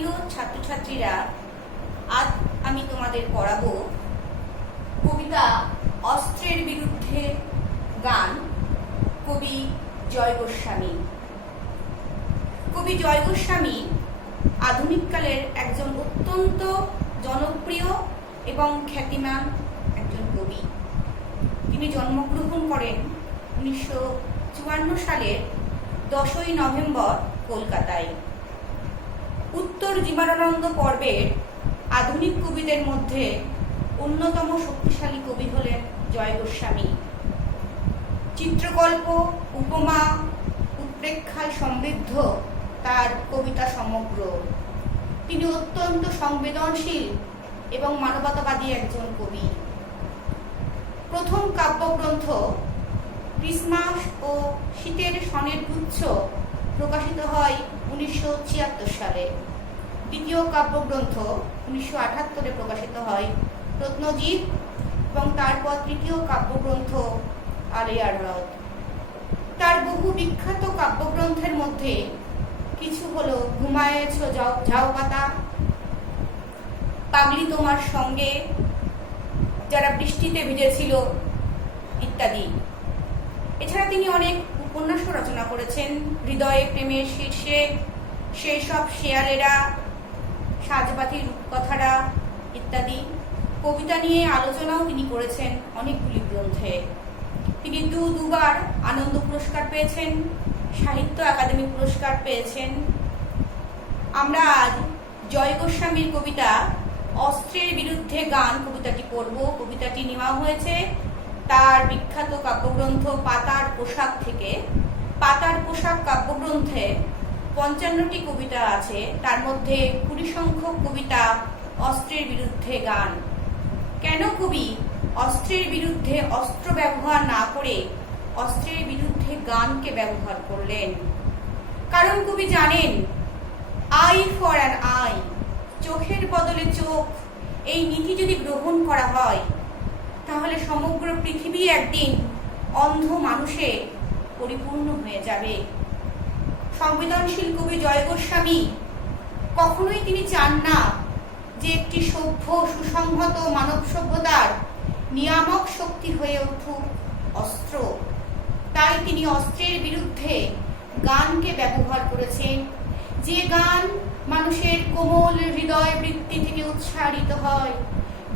প্রিয় ছাত্রছাত্রীরা, আজ আমি তোমাদের পড়াবো কবিতা অস্ত্রের বিরুদ্ধে গান, কবি জয় গোস্বামী। কবি জয় গোস্বামী আধুনিককালের একজন অত্যন্ত জনপ্রিয় এবং খ্যাতিমান একজন কবি। তিনি জন্মগ্রহণ করেন 1954 সালের 10ই নভেম্বর কলকাতায়। উত্তর জীবনানন্দ পর্বের আধুনিক কবিদের মধ্যে অন্যতম শক্তিশালী কবি হলেন জয় গোস্বামী। চিত্রকল্প, উপমা, উৎপ্রেক্ষায় সমৃদ্ধ তার কবিতা সমগ্র। তিনি অত্যন্ত সংবেদনশীল এবং মানবতাবাদী একজন কবি। প্রথম কাব্যগ্রন্থ ক্রিসমাস ও শীতের সনের গুচ্ছ প্রকাশিত হয় 1976 সালে। দ্বিতীয় কাব্যগ্রন্থ 1978 প্রকাশিত হয় রত্নজিৎ, এবং তারপর তৃতীয় কাব্যগ্রন্থ আলিয়ার হ্রদ। তার বহু বিখ্যাত কাব্যগ্রন্থের মধ্যে কিছু হলো ঘুমায়েছ ঝাউ পাতা, পাগলি তোমার সঙ্গে, যারা বৃষ্টিতে ভিজেছিল ইত্যাদি। এছাড়া তিনি অনেক উপন্যাসও রচনা করেছেন। হৃদয়ে প্রেমের শীর্ষে, সেই সব শেয়ালেরা, সাজবাতি রূপকথারা ইত্যাদি। কবিতা নিয়ে আলোচনাও তিনি করেছেন অনেকগুলি গ্রন্থে। তিনি দুবার আনন্দ পুরস্কার পেয়েছেন, সাহিত্য একাডেমি পুরস্কার পেয়েছেন। আমরা আজ জয় গোস্বামীর কবিতা অস্ত্রের বিরুদ্ধে গান কবিতাটি পড়ব। কবিতাটি নেওয়া হয়েছে তার বিখ্যাত কাব্যগ্রন্থ পাতার পোশাক থেকে। পাতার পোশাক কাব্যগ্রন্থে 55টি কবিতা আছে, তার মধ্যে 20 সংখ্যক কবিতা অস্ত্রের বিরুদ্ধে গান। কেন কবি অস্ত্রের বিরুদ্ধে অস্ত্র ব্যবহার না করে অস্ত্রের বিরুদ্ধে গানকে ব্যবহার করলেন? কারণ কবি জানেন, আই ফর অ্যান আই, চোখের বদলে চোখ, এই নীতি যদি গ্রহণ করা হয় তাহলে সমগ্র পৃথিবী একদিন অন্ধ মানুষে পরিপূর্ণ হয়ে যাবে। সংবেদনশীল কবি জয় গোস্বামী কখনোই তিনি চান না যে একটি সভ্য সুসংহত মানব সভ্যতার নিয়ামক শক্তি হয়ে উঠুক অস্ত্র। তাই তিনি অস্ত্রের বিরুদ্ধে গানকে ব্যবহার করেছেন। যে গান মানুষের কোমল হৃদয় বৃত্তি থেকে উৎসারিত হয়,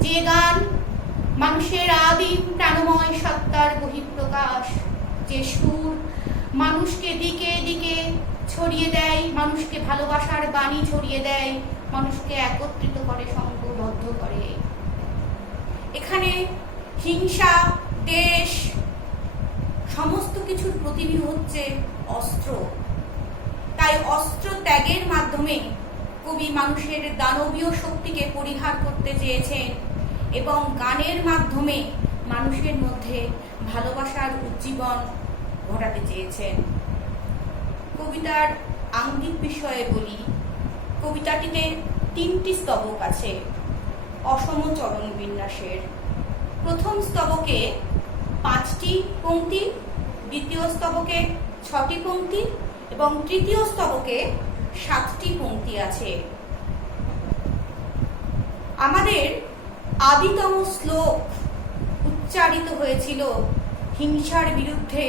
যে গান মানুষের আদিম প্রাণময় সত্তার বহিঃপ্রকাশ, যে সুর মানুষকে দিকে দিকে ছড়িয়ে দেয়, মানুষকে ভালোবাসার বাণী ছড়িয়ে দেয়, মানুষকে একত্রিত করে, সংঘবদ্ধ করে। এখানে হিংসা, দেশ, সমস্ত কিছুর প্রতিবিম্ব হচ্ছে অস্ত্র। তাই অস্ত্র ত্যাগের মাধ্যমে কবি মানুষের দানবীয় শক্তিকে পরিহার করতে চেয়েছেন এবং গানের মাধ্যমে মানুষের মধ্যে ভালোবাসার উজ্জীবন ঘটাতে চেয়েছেন। কবিতার আঙ্গিক বিষয়ে বলি, কবিতাটিতে 3টি স্তবক আছে অসম চরণ বিন্যাসের। প্রথম স্তবকে 5টি পংক্তি, দ্বিতীয় স্তবকে 6টি পংক্তি এবং তৃতীয় স্তবকে 7টি পংক্তি আছে। আমাদের আদিতম শ্লোক উচ্চারিত হয়েছিল হিংসার বিরুদ্ধে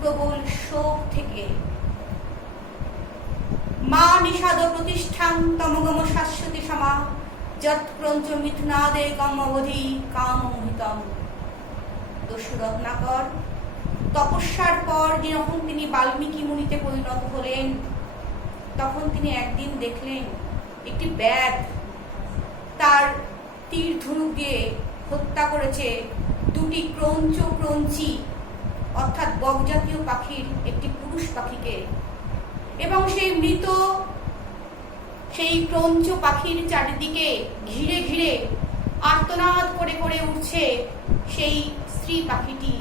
প্রবল শোক থেকে। মা নিষাদ প্রতিষ্ঠান তমগম শাশ্বতী সমা যৎ ক্রঞ্চ মিথুনাদে গমবধি কামমোহিতম। দস্যুরত্নাকর তপস্যার পর যখন তিনি বাল্মীকি মুনিতে পরিণত হলেন, তখন তিনি একদিন দেখলেন একটি ব্যাঘ তার তীর ধনুক দিয়ে হত্যা করেছে 2টি ক্রঞ্চি অর্থাৎ বকজাতীয় পাখির একটি পুরুষ পাখিকে, এবং সেই ক্রঞ্চ পাখির চারিদিকে ঘিরে ঘিরে আর্তনাদ করে করে উঠছে সেই স্ত্রী পাখিটি।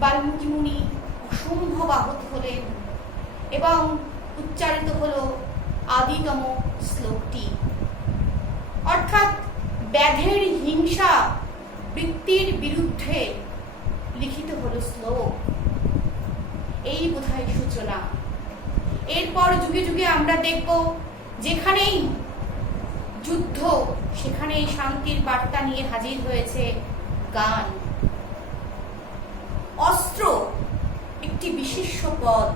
বাল্মীকি মুনি অসম্ভব আহত হলেন এবং উচ্চারিত হলো আদিতম শ্লোকটি, অর্থাৎ ব্যাধের হিংসা বৃত্তির বিরুদ্ধে লিখিত হলো শ্লোক। এই বোধহয় সূচনা। এরপর যুগে যুগে আমরা দেখব যেখানেই যুদ্ধ সেখানেই শান্তির বার্তা নিয়ে হাজির হয়েছে গান। অস্ত্র একটি বিশেষ্য পদ।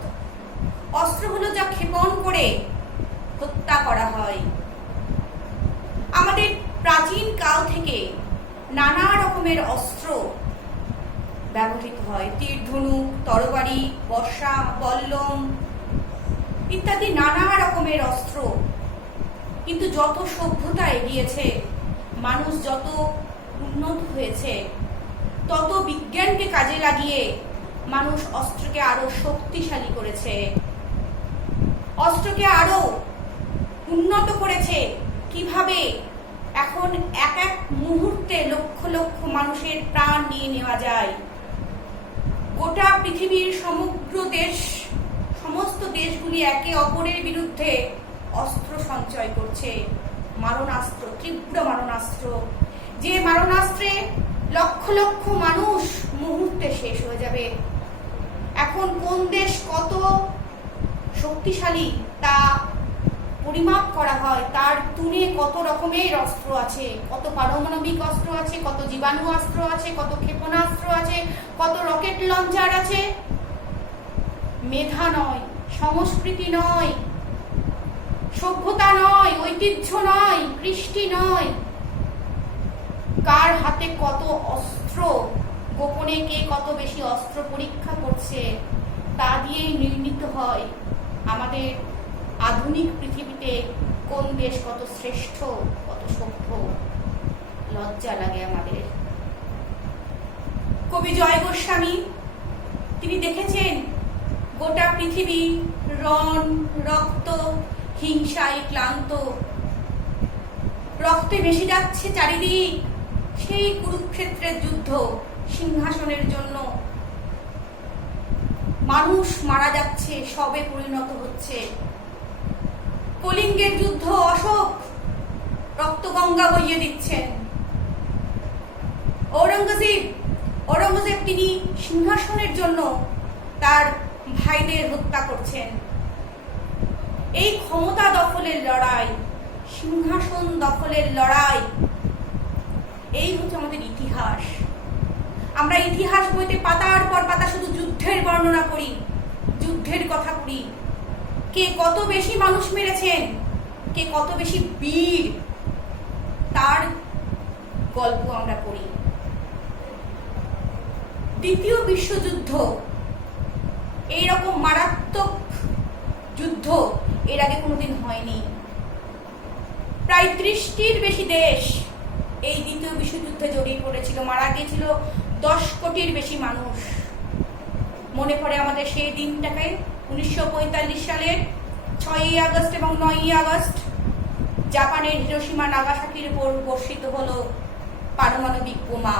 অস্ত্র হলো যা ক্ষেপণ করে হত্যা করা হয়। আমাদের প্রাচীন কাল থেকে নানা রকমের অস্ত্র ব্যবহৃত হয়। তীর, ধনুক, তরবারি, বর্ষা, বল্লম ইত্যাদি নানা রকমের অস্ত্র। কিন্তু যত সভ্যতা এগিয়েছে, মানুষ যত উন্নত হয়েছে, তত বিজ্ঞানকে কাজে লাগিয়ে মানুষ অস্ত্রকে আরো শক্তিশালী করেছে, অস্ত্রকে আরো উন্নত করেছে। কিভাবে এখন এক এক মুহূর্তে লক্ষ লক্ষ মানুষের প্রাণ নিয়ে নেওয়া যায়। গোটা পৃথিবীর সমস্ত দেশগুলি একে অপরের বিরুদ্ধে অস্ত্র সঞ্চয় করছে। মারণাস্ত্র, তীব্র মারণাস্ত্র, যে মারণাস্ত্রে লক্ষ লক্ষ মানুষ মুহূর্তে শেষ হয়ে যাবে। এখন কোন দেশ কত শক্তিশালী তা পরিমাপ করা হয়। তার তুলে কত রকমের অস্ত্র আছে, কত পারমাণবিক অস্ত্র আছে, কত জীবাণু অস্ত্র আছে, কত ক্ষেপণাস্ত্র আছে, কত রকেট লঞ্চার আছে। মেধা নয়, সংস্কৃতি নয়, সভ্যতা নয়, ঐতিহ্য নয়, কৃষ্টি নয়, কার হাতে কত অস্ত্র, গোপনে কে কত বেশি অস্ত্র পরীক্ষা করছে, তা দিয়েই নির্মিত হয় আমাদের আধুনিক পৃথিবীতে কোন দেশ কত শ্রেষ্ঠ, কত সভ্য। লজ্জা লাগে আমাদের। কবি জয় গোস্বামী তিনি দেখেছেন গোটা পৃথিবী রণ, রক্ত, হিংসায় ক্লান্ত, রক্তে ভেসে যাচ্ছে চারিদিক। সেই কুরুক্ষেত্রের যুদ্ধ, সিংহাসনের জন্য মানুষ মারা যাচ্ছে, সবে পরিণত হচ্ছে। কলিঙ্গের যুদ্ধ, অশোক রক্তগঙ্গা বইয়ে দিচ্ছেন। ঔরঙ্গজেব তিনি সিংহাসনের জন্য তার ভাইদের হত্যা করছেন। এই ক্ষমতা দখলের লড়াই, সিংহাসন দখলের লড়াই, এই হচ্ছে আমাদের ইতিহাস। আমরা ইতিহাস বইতে পাতার পর পাতা শুধু যুদ্ধের বর্ণনা করি, যুদ্ধের কথা করি। কে কত বেশি মানুষ মেরেছেন, কে কত বেশি বীর, তার গল্প আমরা পড়ি। দ্বিতীয় বিশ্বযুদ্ধ, এইরকম মারাত্মক যুদ্ধ এর আগে কোনোদিন হয়নি। প্রায় 30টির বেশি দেশ এই দ্বিতীয় বিশ্বযুদ্ধে জড়িয়ে পড়েছিল, মারা গিয়েছিল 10 কোটির বেশি মানুষ। মনে পড়ে আমাদের সেই দিনটাকে, 1945 সালের 6ই আগস্ট এবং 9ই আগস্ট জাপানের হিরোশিমা নাগাসাকির উপর বর্ষিত হলো পারমাণবিক বোমা।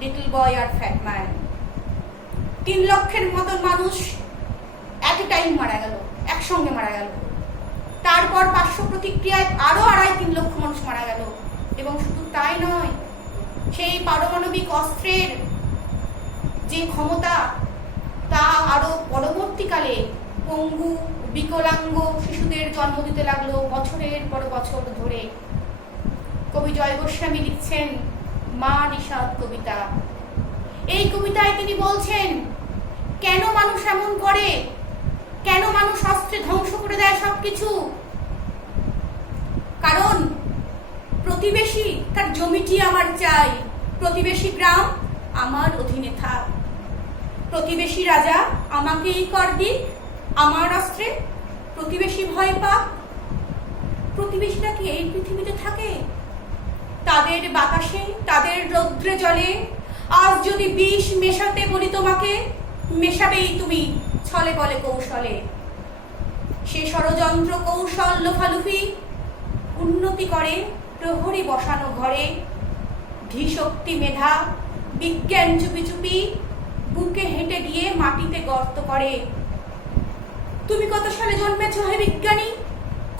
লিটল বয় আর ফ্যাট ম্যান, 3 লক্ষের মতন মানুষ এট এ টাইম মারা গেল, একসঙ্গে মারা গেল। তারপর পার্শ্ব প্রতিক্রিয়ায় আরো 2.5-3 লক্ষ মানুষ মারা গেল। এবং শুধু তাই নয়, সেই পারমাণবিক অস্ত্রের যে ক্ষমতা, তা আরো পরবর্তীকালে পঙ্গু, বিকলাঙ্গ শিশুদের জন্ম দিতে লাগলো বছরের পর বছর ধরে। কবি জয় গোস্বামী লিখছেন মা নিষাদ কবিতা। এই কবিতায় তিনি বলছেন, কেন মানুষ এমন করে, কেন মানুষ অস্ত্রে ধ্বংস করে দেয় সবকিছু। কারণ প্রতিবেশী তার জমিটি আমার চাই, প্রতিবেশী গ্রাম আমার অধীনে থাক, প্রতিবেশী রাজা আমাকেই কর দিক, আমার অস্ত্রে প্রতিবেশী ভয় পাক। প্রতিবেশীরা কি এই পৃথিবীতে থাকে? তাদের বাতাসে, তাদের রৌদ্রে জলে আজ যদি বিষ মেশাতে বলি তোমাকে, মেশাবেই তুমি ছলে বলে কৌশলে। সে ষড়যন্ত্র কৌশল লোফালুফি উন্নতি করে প্রহরী বসানো ঘরে। ধীশক্তি মেধা বিজ্ঞান চুপি চুপি বুকে হেঁটে গিয়ে মাটিতে গর্ত করে। তুমি কত সালে জন্মেছ হে বিজ্ঞানী,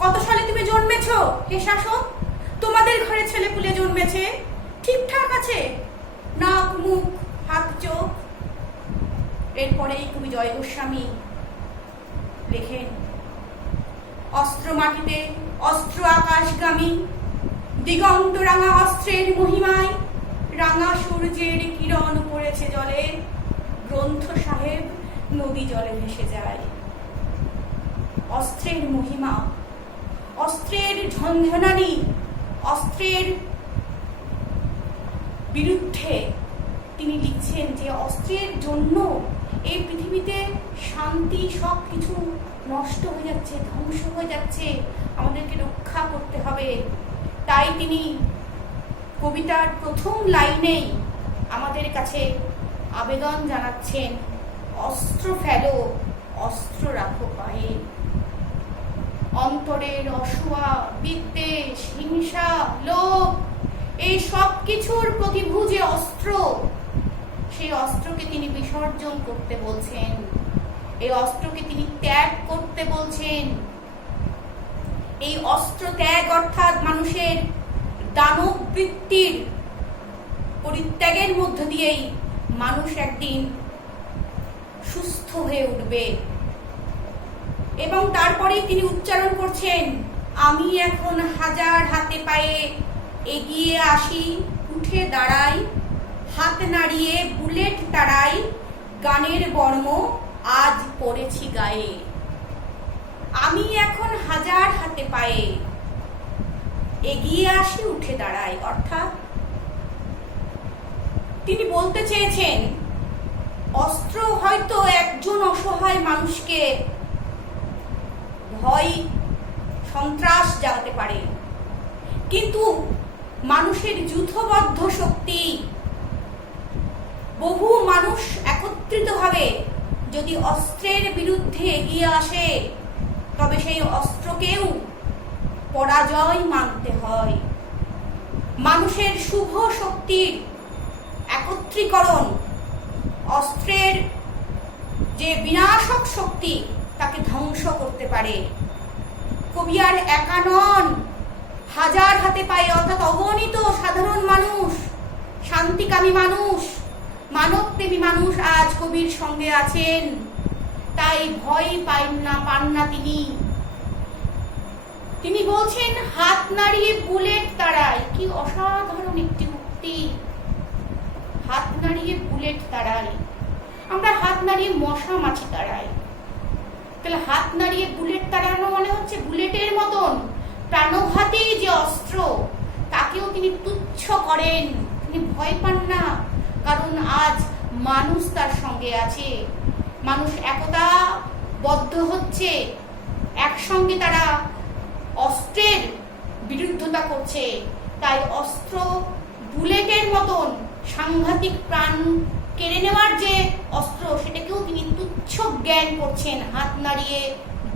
কত সালে তুমি জন্মেছ হে শাসক? তোমাদের ঘরে ছেলে পুলে জন্মেছে, ঠিকঠাক আছে নাক, মুখ, হাত, চোখ? এরপরেই কবি জয় গোস্বামী লেখেন, অস্ত্র মাটিতে অস্ত্র আকাশগামী, দিগন্ত রাঙা অস্ত্রের মহিমায় রাঙা সূর্যের কিরণ পড়েছে জলে, গ্রন্থ সাহেব নদী জলে ভেসে যায়। অস্ত্রের মহিমা, অস্ত্রের ঝনঝনানি, অস্ত্রের বিরুদ্ধে তিনি লিখছেন যে অস্ত্রের জন্য এই পৃথিবীতে শান্তি সবকিছু নষ্ট হয়ে যাচ্ছে, ধ্বংস হয়ে যাচ্ছে, আমাদেরকে রক্ষা করতে হবে। তাই তিনি কবিতার প্রথম লাইনেই আমাদের কাছে আবেদন জানাচ্ছেন, অস্ত্র ফেলো, অস্ত্র রাখো পায়ে। অন্তরের অসুয়া, বিদ্বেষ, হিংসা, লোভ, এই সব কিছুর প্রতিভূ যে অস্ত্র, সেই অস্ত্রকে তিনি বিসর্জন করতে বলছেন, এই অস্ত্রকে তিনি ত্যাগ করতে বলছেন। এই অস্ত্র ত্যাগ অর্থাৎ মানুষের দানব বৃত্তির পরিত্যাগের মধ্য দিয়েই মানুষ একদিন সুস্থ হয়ে উঠবে। এবং তারপরেই তিনি উচ্চারণ করছেন, আমি এখন হাজার হাতে পায়ে এগিয়ে আসি, উঠে দাঁড়াই, হাত নাড়িয়ে বুলেট তাড়াই, গানের বর্ম আজ পড়েছি গায়ে। আমি এখন হাজার হাতে পায়ে এগিয়ে আসি, উঠে দাঁড়াই, অর্থাৎ তিনি বলতে চেয়েছেন অস্ত্র হয়তো একজন অসহায় মানুষকে ভয় সন্ত্রাস জাগাতে পারে, কিন্তু মানুষের যূথবদ্ধ শক্তি, বহু মানুষ একত্রিতভাবে যদি অস্ত্রের বিরুদ্ধে এগিয়ে আসে, তবে সেই অস্ত্রকেও পরাজয় মানতে হয়। মানুষের শুভ শক্তির একত্রীকরণ অস্ত্রের যে বিনাশক শক্তি তাকে ধ্বংস করতে পারে। কবি আর একা নন, হাজার হাতে পায়ে অর্থাৎ অগণিত সাধারণ মানুষ, শান্তিকামী মানুষ, মানবপ্রেমী মানুষ আজ কবির সঙ্গে আছেন। তাই ভয় পান না তিনি। তিনি বলছেন হাত নাড়িয়ে বুলেট তাড়াই। কি অসাধারণ একটি উক্তি, হাত নাড়িয়ে বুলেট তাড়াই। আমরা হাত নাড়িয়ে মশা মাছি তাড়াই, তাহলে হাত নাড়িয়ে বুলেট তাড়ানো মানে হচ্ছে বুলেটের মতন প্রাণঘাতী যে অস্ত্র তাকেও তিনি তুচ্ছ করেন, তিনি ভয় পান না, কারণ আজ মানুষ তার সঙ্গে আছে, মানুষ একতাবদ্ধ হচ্ছে, একসঙ্গে তারা অস্ত্রের বিরুদ্ধতা করছে। তাই অস্ত্র বুলেটের মতন সাংঘাতিক প্রাণ কেড়ে নেওয়ার যে অস্ত্র, সেটাকেও তিনি তুচ্ছ জ্ঞান করছেন, হাত নাড়িয়ে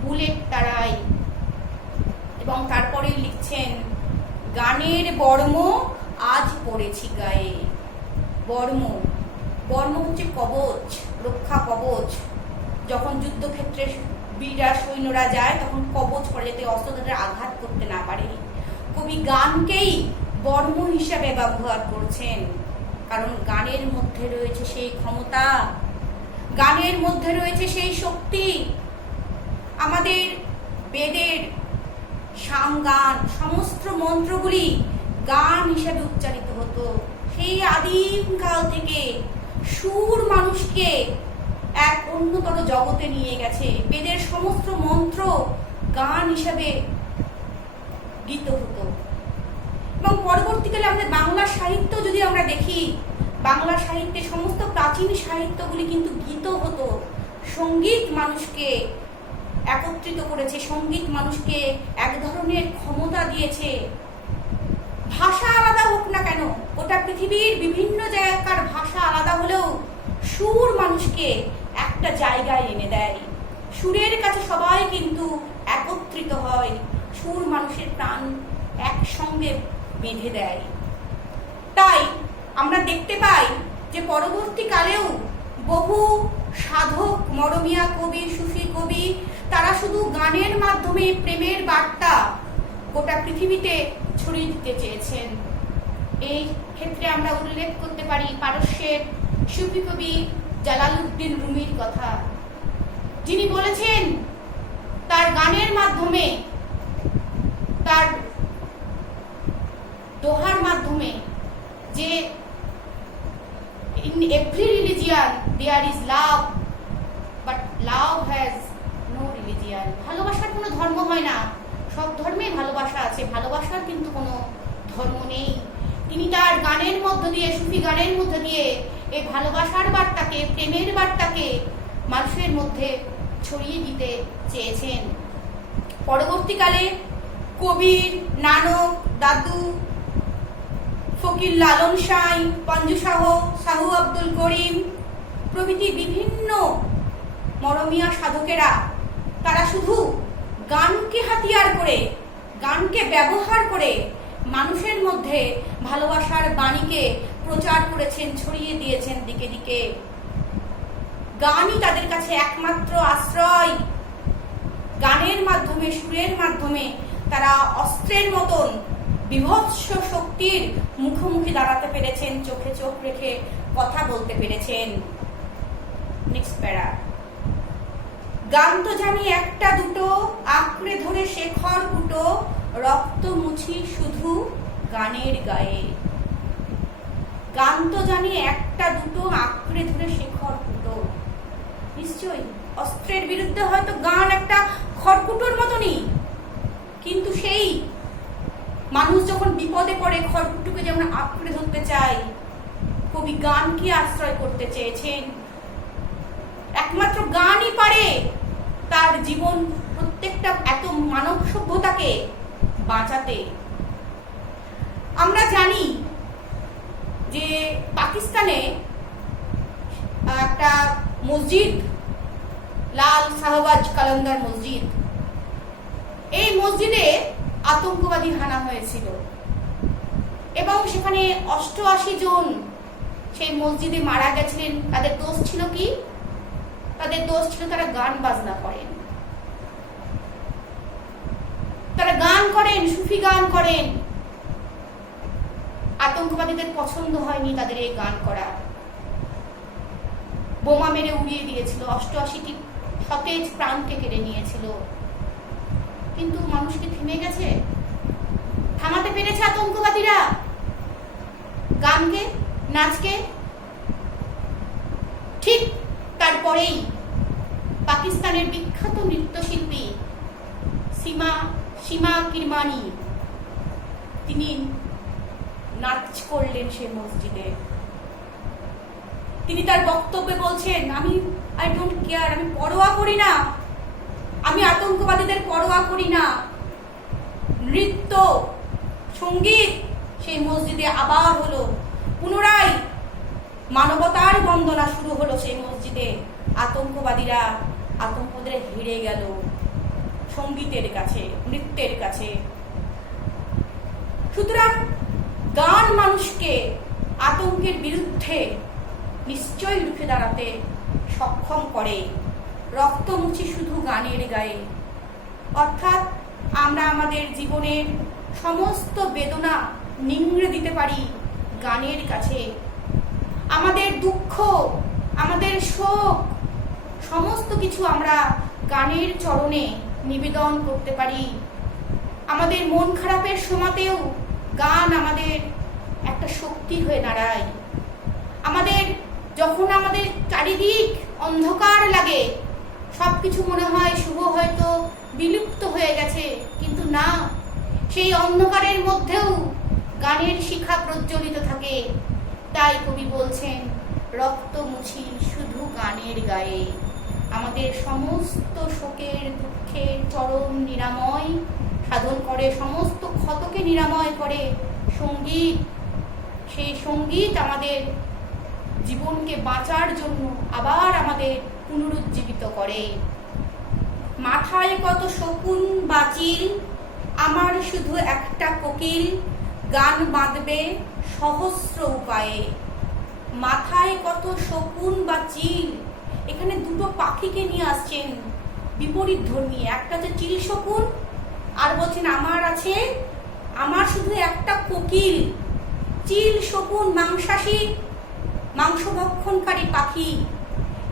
বুলেট তাড়াই। এবং তারপরে লিখছেন গানের বর্ম আজ পড়েছি গায়ে। বর্ম, বর্ম হচ্ছে কবচ, রক্ষা কবচ। যখন যুদ্ধক্ষেত্রে বীরা সৈন্যরা যায় তখন কবচ পড়ে, যাতে অস্ত্র তাদের আঘাত করতে না পারে। কবি গানকেই বর্ম হিসাবে ব্যবহার করছেন, কারণ গানের মধ্যে রয়েছে সেই ক্ষমতা, গানের মধ্যে রয়েছে সেই শক্তি। আমাদের বেদের সামগান সমস্ত মন্ত্রগুলি গান হিসাবে উচ্চারিত হতো। সেই আদিম কাল থেকে সুর মানুষকে এক অন্যতর জগতে নিয়ে গেছে। বেদের সমস্ত মন্ত্র গান হিসাবে গীত হতো। এবং পরবর্তীকালে আমাদের বাংলা সাহিত্য যদি আমরা দেখি, বাংলা সাহিত্যে সমস্ত প্রাচীন সাহিত্যগুলি কিন্তু গীত হতো। সঙ্গীত মানুষকে একত্রিত করেছে, সঙ্গীত মানুষকে এক ধরনের ক্ষমতা দিয়েছে। ভাষা আলাদা হোক না কেন, গোটা পৃথিবীর বিভিন্ন জায়গার ভাষা আলাদা হলেও সুর মানুষকে একটা জায়গায় এনে দেয়। সুরের কাছে সবাই কিন্তু একত্রিত হয়, সুর মানুষের প্রাণ একসঙ্গে বেঁধে দেয়। তাই আমরা দেখতে পাই যে পরবর্তীকালেও বহু সাধক, মরমিয়া কবি, সুফি কবি, তারা শুধু গানের মাধ্যমে প্রেমের বার্তা গোটা পৃথিবীতে ছড়িয়ে দিতে চেয়েছেন। এই ক্ষেত্রে আমরা উল্লেখ করতে পারি পারস্যের সুফি কবি জালালউদ্দিন রুমির কথা, যিনি বলেছেন তার গানের মাধ্যমে, তার দোহার মাধ্যমে যে in every religion there is love but love has no religion, ভালোবাসার কোনো ধর্ম হয় না, সব ধর্মেই ভালোবাসা আছে, ভালোবাসার কিন্তু কোনো ধর্ম নেই। তিনি তার গানের মধ্য দিয়ে, সুফি গানের মধ্য দিয়ে এই ভালোবাসার বার্তাকে, প্রেমের বার্তাকে মানুষের মধ্যে ছড়িয়ে দিতে চেয়েছেন। পরবর্তীকালে কবির, নানক, দাদু, ফকির লালন সাঁই, পঞ্জু শাহ, শাহু আব্দুল করিম প্রভৃতি বিভিন্ন মরমিয়া সাধকেরা তারা শুধু গানকে হাতিয়ার করে, গানকে ব্যবহার করে মানুষের মধ্যে ভালোবাসার বাণীকে প্রচার করেছেন, ছড়িয়ে দিয়েছেন দিকে দিকে। গানই তাদের কাছে একমাত্র আশ্রয়। গানের মাধ্যমে, সুরের মাধ্যমে তারা অস্ত্রের মতন বিভৎস শক্তির মুখোমুখি দাঁড়াতে পেরেছেন, চোখে চোখ রেখে কথা বলতে পেরেছেন। নেক্সট প্যারা। গান তো জানি একটা দুটো, আঁকড়ে ধরে শেখর কুটো, রক্ত মুছি শুধু গানের গায়ে। গান তো জানি একটা দুটো, আঁকড়ে ধরে শেখর কুটো। নিশ্চয়ই অস্ত্রের বিরুদ্ধে হয়তো গান একটা খড়কুটোর মতনই, কিন্তু সেই মানুষ যখন বিপদে পড়ে খড়কুটোকে যেমন আঁকড়ে ধরতে চায়, কবি গানকে আশ্রয় করতে চেয়েছেন। একমাত্র গানই পারে তার জীবন, প্রত্যেকটা এত মানব সভ্যতাকে বাঁচাতে। আমরা জানি যে পাকিস্তানে একটা মসজিদ, লাল শাহবাজ কালান্দার মসজিদ, এই মসজিদে আতঙ্কবাদী হানা হয়েছিল এবং সেখানে 88 জন সেই মসজিদে মারা গেছিলেন। তাদের দোষ ছিল কি? তাদের দোষ ছিল তারা গান বাজনা করেন, তারা গান করেন, সুফি গান করেন। আতঙ্কবাদীদের পছন্দ হয়নি তাদের এই গান করা, বোমা মেরে উড়িয়ে দিয়েছিল, 88টি সতেজ প্রাণকে কেড়ে নিয়েছিল। কিন্তু মানুষকে থেমে গেছে, থামাতে পেরেছে আতঙ্কবাদীরা গানকে, নাচকে? ঠিক তারপরেই পাকিস্তানের বিখ্যাত নৃত্যশিল্পী সীমা কিরমানি তিনি নাচ করলেন সে মসজিদে। তিনি তার বক্তব্যে বলছেন, আই ডোন্ট কেয়ার, আমি পরোয়া করি না, আমি আতঙ্কবাদীদের পরোয়া করি না। নৃত্য, সঙ্গীত সেই মসজিদে আবার হলো, পুনরায় মানবতার বন্দনা শুরু হলো সেই মসজিদে। আতঙ্কবাদীরা হেরে গেল সঙ্গীতের কাছে, নৃত্যের কাছে। সুতরাং গান মানুষকে আতঙ্কের বিরুদ্ধে নিশ্চয়ই রুখে দাঁড়াতে সক্ষম করে। রক্ত মুছি শুধু গানের গায়ে, অর্থাৎ আমরা আমাদের জীবনের সমস্ত বেদনা নিংড়ে দিতে পারি গানের কাছে। আমাদের দুঃখ, আমাদের শোক, সমস্ত কিছু আমরা গানের চরণে নিবেদন করতে পারি। আমাদের মন খারাপের সময়তেও গান আমাদের একটা শক্তি হয়ে দাঁড়ায়। যখন আমাদের চারিদিক অন্ধকার লাগে, সবকিছু মনে হয় শুভ হয়তো বিলুপ্ত হয়ে গেছে, কিন্তু না, সেই অন্ধকারের মধ্যেও গানের শিখা প্রজ্বলিত থাকে। তাই কবি বলছেন, রক্ত মুছি শুধু গানের গায়ে। আমাদের সমস্ত শোকের, দুঃখের চরম নিরাময় সাধন করে, সমস্ত ক্ষতকে নিরাময় করে সঙ্গীত। সেই সঙ্গীত আমাদের জীবনকে বাঁচার জন্য আবার আমাদের পুনরুজ্জীবিত করে। মাথায় কত শকুন বাচিল, আমার শুধু একটা কোকিল, গান বাঁধবে সহস্র উপায়ে। মাথায় কত শকুন বা চিল, এখানে দুটো পাখিকে নিয়ে আসছেন বিপরীত ধর্মী। একটা হচ্ছে চিল শকুন, আর বলছেন আমার শুধু একটা কোকিল। চিল শকুন মাংসাশী, মাংস ভক্ষণকারী পাখি।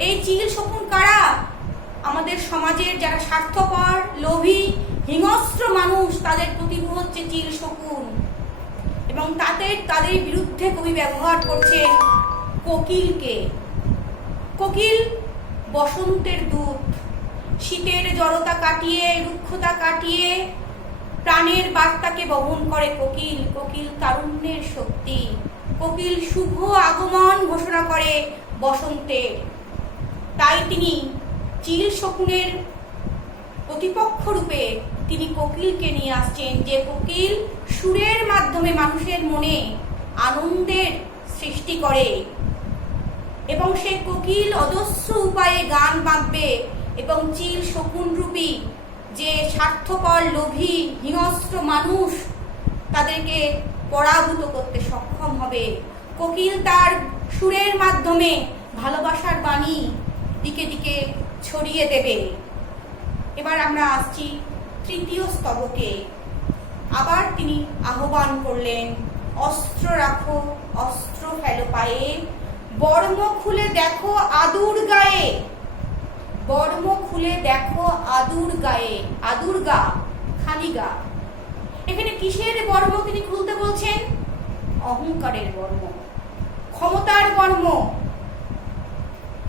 এই চিল শকুন কারা? আমাদের সমাজের যারা স্বার্থপর, লোভী লোভী হিংস্র মানুষ, তাদের প্রতিরূপ হচ্ছে চিল শকুন। এবং তাদের বিরুদ্ধে কবি ব্যবহার করছেন কোকিলকে। কোকিল বসন্তের দূত, শীতের জড়তা কাটিয়ে, রুক্ষতা কাটিয়ে প্রাণের বার্তাকে বহন করে কোকিল। কোকিল তারুণ্যের শক্তি। কোকিল শুভ আগমন ঘোষণা করে বসন্তের। তাই তিনি চিল শকুনের প্রতিপক্ষ রূপে তিনি কোকিলকে নিয়ে আসছেন, যে কোকিল সুরের মাধ্যমে মানুষের মনে আনন্দের সৃষ্টি করে। এবং সে কোকিল অজস্র উপায়ে গান বাঁধবে এবং চিল শকুন রূপী যে স্বার্থপর লোভী হিংস্র মানুষ, তাদেরকে পরাভূত করতে সক্ষম হবে। কোকিল তার সুরের মাধ্যমে ভালোবাসার বাণী দিকে দিকে ছড়িয়ে দেবে। এবার আমরা আসছি তৃতীয় স্তবকে। আবার তিনি আহ্বান করলেন, অস্ত্র রাখো, অস্ত্র ফেলো পায়ে, বর্ম খুলে দেখো আদুর গায়ে। বর্ম খুলে দেখো আদুর গায়ে। আদুর গা, খালি গা। এখানে কিসের বর্ম তিনি খুলতে বলছেন? অহংকারের বর্ম, ক্ষমতার বর্ম,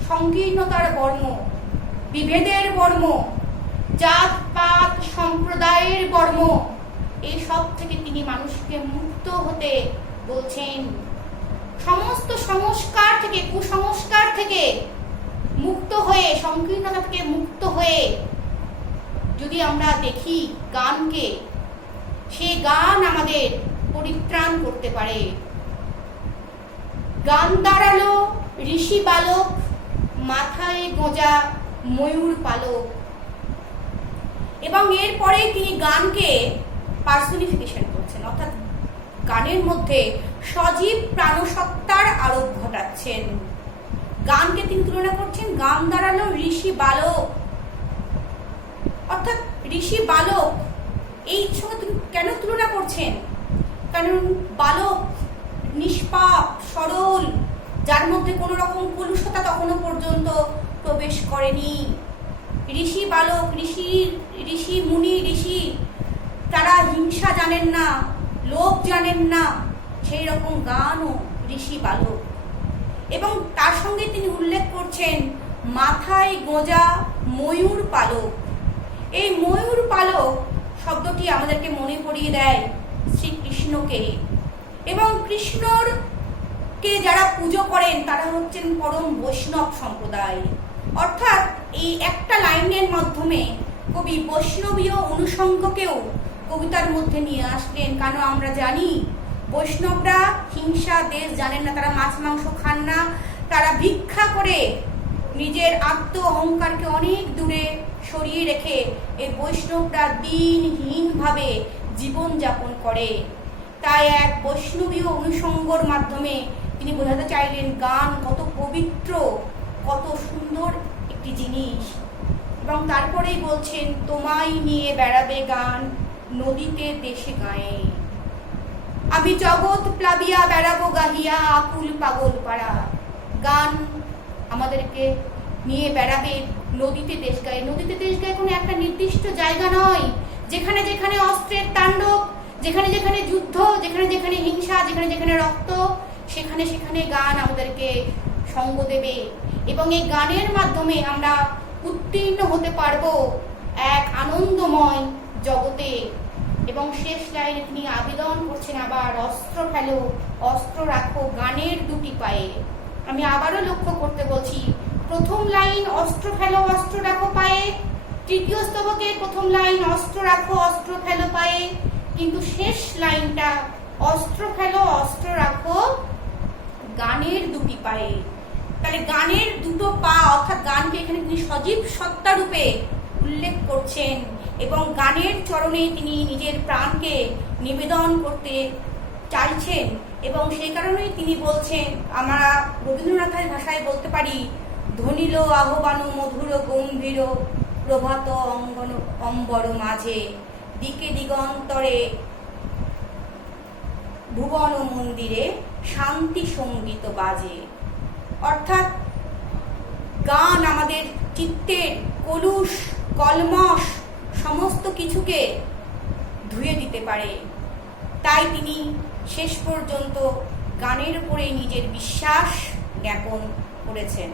সংকীর্ণতার বর্ম, বিভেদের বর্ম, জাত পাত সম্প্রদায়ের বর্ম, এই সব থেকে তিনি মানুষকে মুক্ত হতে বলছেন। সমস্ত সংস্কার থেকে, কুসংস্কার থেকে মুক্ত হয়ে, সংকীর্ণতা থেকে মুক্ত হয়ে যদি আমরা দেখি গানকে, সে গান আমাদের পরিত্রাণ করতে পারে। গান দাঁড়ালো ঋষি বালক, মাথায় গোঁজা ময়ূর পালক। এবং এরপরে তিনি গানকে পার্সোনিফিকেশন করছেন, অর্থাৎ গানের মধ্যে সজীব প্রাণসত্তার আরোপ ঘটাচ্ছেন। গানকে তিনি তুলনা করছেন, গান দাঁড়ালো ঋষি বালক, অর্থাৎ ঋষি বালক। এই সঙ্গে তিনি কেন তুলনা করছেন? কারণ বালক নিষ্পাপ, সরল, যার মধ্যে কোনো রকম কলুষতা তখনো পর্যন্ত প্রবেশ করেনি। ঋষি বালক, ঋষি মুনি, ঋষি, তারা হিংসা জানেন না, লোভ জানেন না, সেই রকম গানও ঋষি বালক। এবং তার সঙ্গে তিনি উল্লেখ করছেন মাথায় গোঁজা ময়ূর পালক। এই ময়ূর পালক শব্দটি আমাদেরকে মনে পড়িয়ে দেয় শ্রীকৃষ্ণকে। এবং কৃষ্ণকে যারা পুজো করেন তারা হচ্ছেন পরম বৈষ্ণব সম্প্রদায়। অর্থাৎ এই একটা লাইনের মাধ্যমে কবি বৈষ্ণবীয় অনুষঙ্গকেও কবিতার মধ্যে নিয়ে আসলেন। কারণ আমরা জানি বৈষ্ণবরা হিংসা দেশ জানেন না, তারা মাছ মাংস খান না, তারা ভিক্ষা করে নিজের আত্ম অহংকারকে অনেক দূরে সরিয়ে রেখে এই বৈষ্ণবরা দিনহীনভাবে জীবনযাপন করে। তাই এক বৈষ্ণবীয় অনুষঙ্গর মাধ্যমে তিনি বোঝাতে চাইলেন গান কত পবিত্র, কত সুন্দর একটি জিনিস। এবং তারপরেই বলছেন, তোমায় নিয়ে বেড়াবে গান নদীতে দেশে গায়ে, আমি জগৎ প্লাবিয়া বেড়াবো গাহিয়া আকুল পাগল পাড়া। গান আমাদেরকে নিয়ে বেড়াবে নদীতে দেশ গায়ে। নদীতে দেশ গায়ে কোনো একটা নির্দিষ্ট জায়গা নয়, যেখানে যেখানে অস্ত্রের তাণ্ডব, যেখানে যেখানে যুদ্ধ, যেখানে যেখানে হিংসা, যেখানে যেখানে রক্ত, সেখানে সেখানে গান আমাদেরকে সঙ্গ দেবে। এবং এই গানের মাধ্যমে আমরা উত্তীর্ণ হতে পারবো এক আনন্দময় জগতে। এবং শেষ লাইনে তিনি আবেদন করছেন আবার, অস্ত্র ফেলো, অস্ত্র রাখো গানের দুটি পায়ে। আমি আবারও লক্ষ্য করতে বলছি, প্রথম লাইন অস্ত্র ফেলো, অস্ত্র রাখো পায়ে, তৃতীয় স্তবকের প্রথম লাইন অস্ত্র রাখো, অস্ত্র ফেলো পায়ে, কিন্তু শেষ লাইনটা অস্ত্র ফেলো, অস্ত্র রাখো গানের দুটি পায়ে। তাহলে গানের দুটো পা, অর্থাৎ গানকে এখানে তিনি সজীব সত্তা রূপে উল্লেখ করছেন এবং গানের চরণে তিনি নিজের প্রাণকে নিবেদন করতে চাইছেন। এবং সেই কারণেই তিনি বলছেন, আমরা রবীন্দ্রনাথের ভাষায় বলতে পারি, ধ্বনিল আহ্বান মধুর গম্ভীর প্রভাত অঙ্গন অম্বর মাঝে, দিকে দিগন্তরে ভুবন মন্দিরে শান্তি সঙ্গীত বাজে। অর্থাৎ গান আমাদের চিত্তের কলুষ, কলমশ সমস্ত কিছুকে ধুয়ে দিতে পারে। তাই তিনি শেষ পর্যন্ত গানের উপরে নিজের বিশ্বাস জ্ঞাপন করেছেন।